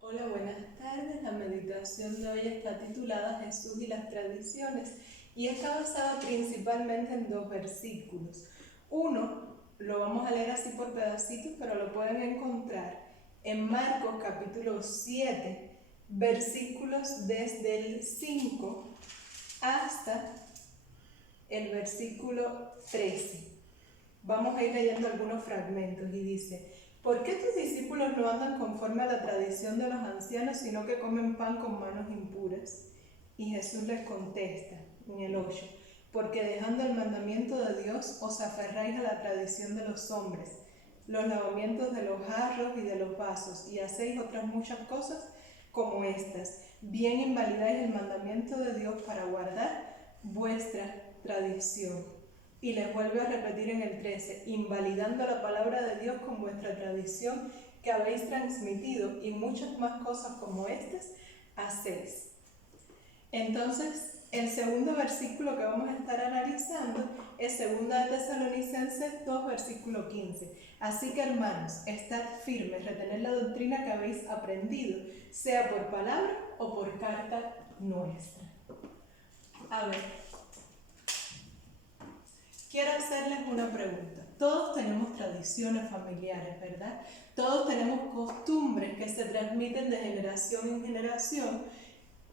Hola, buenas tardes. La meditación de hoy está titulada Jesús y las tradiciones y está basada principalmente en dos versículos. Uno lo vamos a leer así por pedacitos, pero lo pueden encontrar en Marcos capítulo 7, versículos desde el 5 hasta el versículo 13. Vamos a ir leyendo algunos fragmentos y dice: ¿por qué tus discípulos no andan conforme a la tradición de los ancianos, sino que comen pan con manos impuras? Y Jesús les contesta en el 8: porque dejando el mandamiento de Dios os aferráis a la tradición de los hombres, los lavamientos de los jarros y de los vasos, y hacéis otras muchas cosas como estas. Bien invalidáis el mandamiento de Dios para guardar vuestra tradición. Y les vuelve a repetir en el 13: invalidando la palabra de Dios con vuestra tradición que habéis transmitido, y muchas más cosas como estas hacéis. Entonces, el segundo versículo que vamos a estar analizando es 2 Tesalonicenses 2, versículo 15. Así que, hermanos, estad firmes, retened la doctrina que habéis aprendido, sea por palabra o por carta nuestra. A ver, quiero hacerles una pregunta. Todos tenemos tradiciones familiares, ¿verdad? Todos tenemos costumbres que se transmiten de generación en generación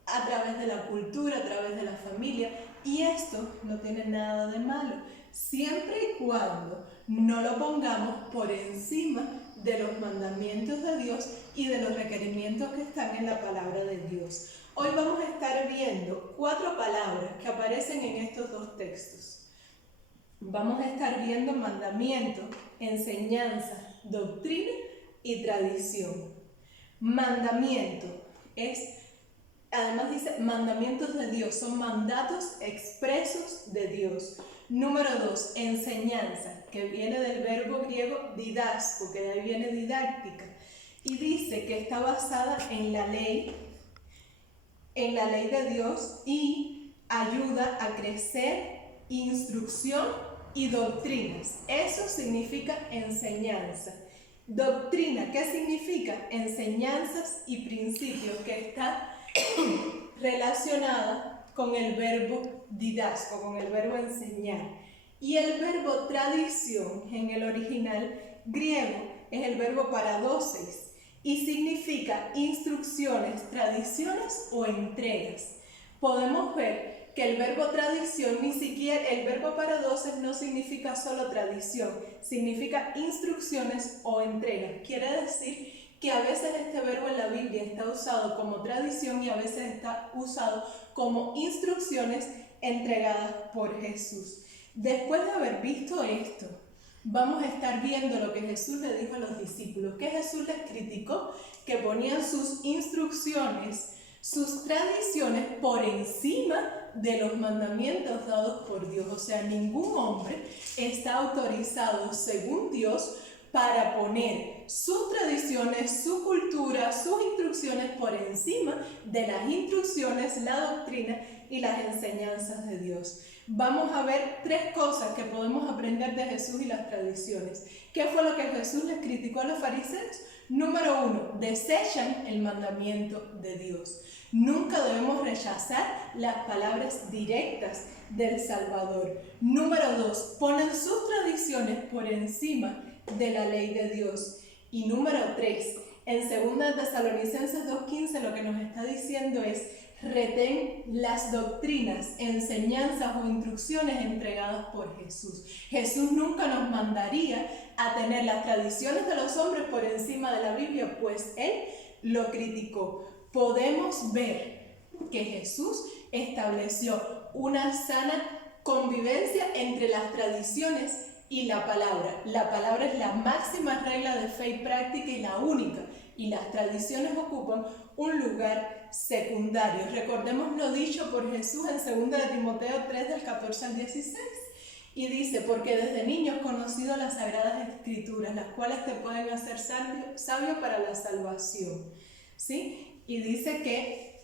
a través de la cultura, a través de la familia, y esto no tiene nada de malo, siempre y cuando no lo pongamos por encima de los mandamientos de Dios y de los requerimientos que están en la palabra de Dios. Hoy vamos a estar viendo 4 palabras que aparecen en estos dos textos. Vamos a estar viendo mandamiento, enseñanza, doctrina y tradición. Mandamiento además dice mandamientos de Dios, son mandatos expresos de Dios. Número 2, enseñanza, que viene del verbo griego didasco, que de ahí viene didáctica, y dice que está basada en la ley de Dios y ayuda a crecer, instrucción y doctrinas. Eso significa enseñanza. Doctrina, ¿qué significa? Enseñanzas y principios, que está relacionada con el verbo didasco, con el verbo enseñar. Y el verbo tradición en el original griego es el verbo paradosis y significa instrucciones, tradiciones o entregas. Podemos ver que el verbo tradición, ni siquiera el verbo paradosis no significa solo tradición, significa instrucciones o entregas. Quiere decir que a veces este verbo en la Biblia está usado como tradición y a veces está usado como instrucciones entregadas por Jesús. Después de haber visto esto, vamos a estar viendo lo que Jesús le dijo a los discípulos, que Jesús les criticó, que ponían sus instrucciones, sus tradiciones por encima de los mandamientos dados por Dios. O sea, ningún hombre está autorizado según Dios para poner sus tradiciones, su cultura, sus instrucciones por encima de las instrucciones, la doctrina y las enseñanzas de Dios. Vamos a ver 3 cosas que podemos aprender de Jesús y las tradiciones. ¿Qué fue lo que Jesús les criticó a los fariseos? Número 1, desechan el mandamiento de Dios. Nunca debemos rechazar las palabras directas del Salvador. Número 2, ponen sus tradiciones por encima de la ley de Dios. Y número 3, en 2 Tesalonicenses 2:15 lo que nos está diciendo es: retén las doctrinas, enseñanzas o instrucciones entregadas por Jesús. Jesús nunca nos mandaría a tener las tradiciones de los hombres por encima de la Biblia, pues Él lo criticó. Podemos ver que Jesús estableció una sana convivencia entre las tradiciones y la palabra. La palabra es la máxima regla de fe y práctica y la única, y las tradiciones ocupan un lugar secundario. Recordemos lo dicho por Jesús en 2 Timoteo 3, del 14 al 16. Y dice: porque desde niño has conocido las sagradas escrituras, las cuales te pueden hacer sabio para la salvación. ¿Sí? Y dice que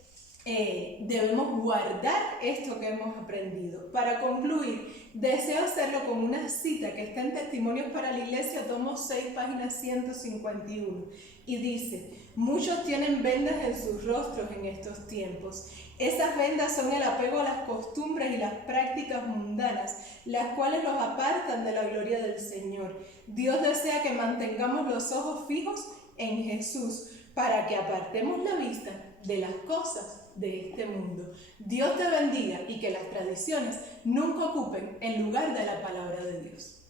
debemos guardar esto que hemos aprendido. Para concluir, deseo hacerlo con una cita que está en Testimonios para la Iglesia, tomo 6, página 151, y dice: muchos tienen vendas en sus rostros en estos tiempos. Esas vendas son el apego a las costumbres y las prácticas mundanas, las cuales los apartan de la gloria del Señor. Dios desea que mantengamos los ojos fijos en Jesús, para que apartemos la vista de las cosas de este mundo. Dios te bendiga y que las tradiciones nunca ocupen el lugar de la palabra de Dios.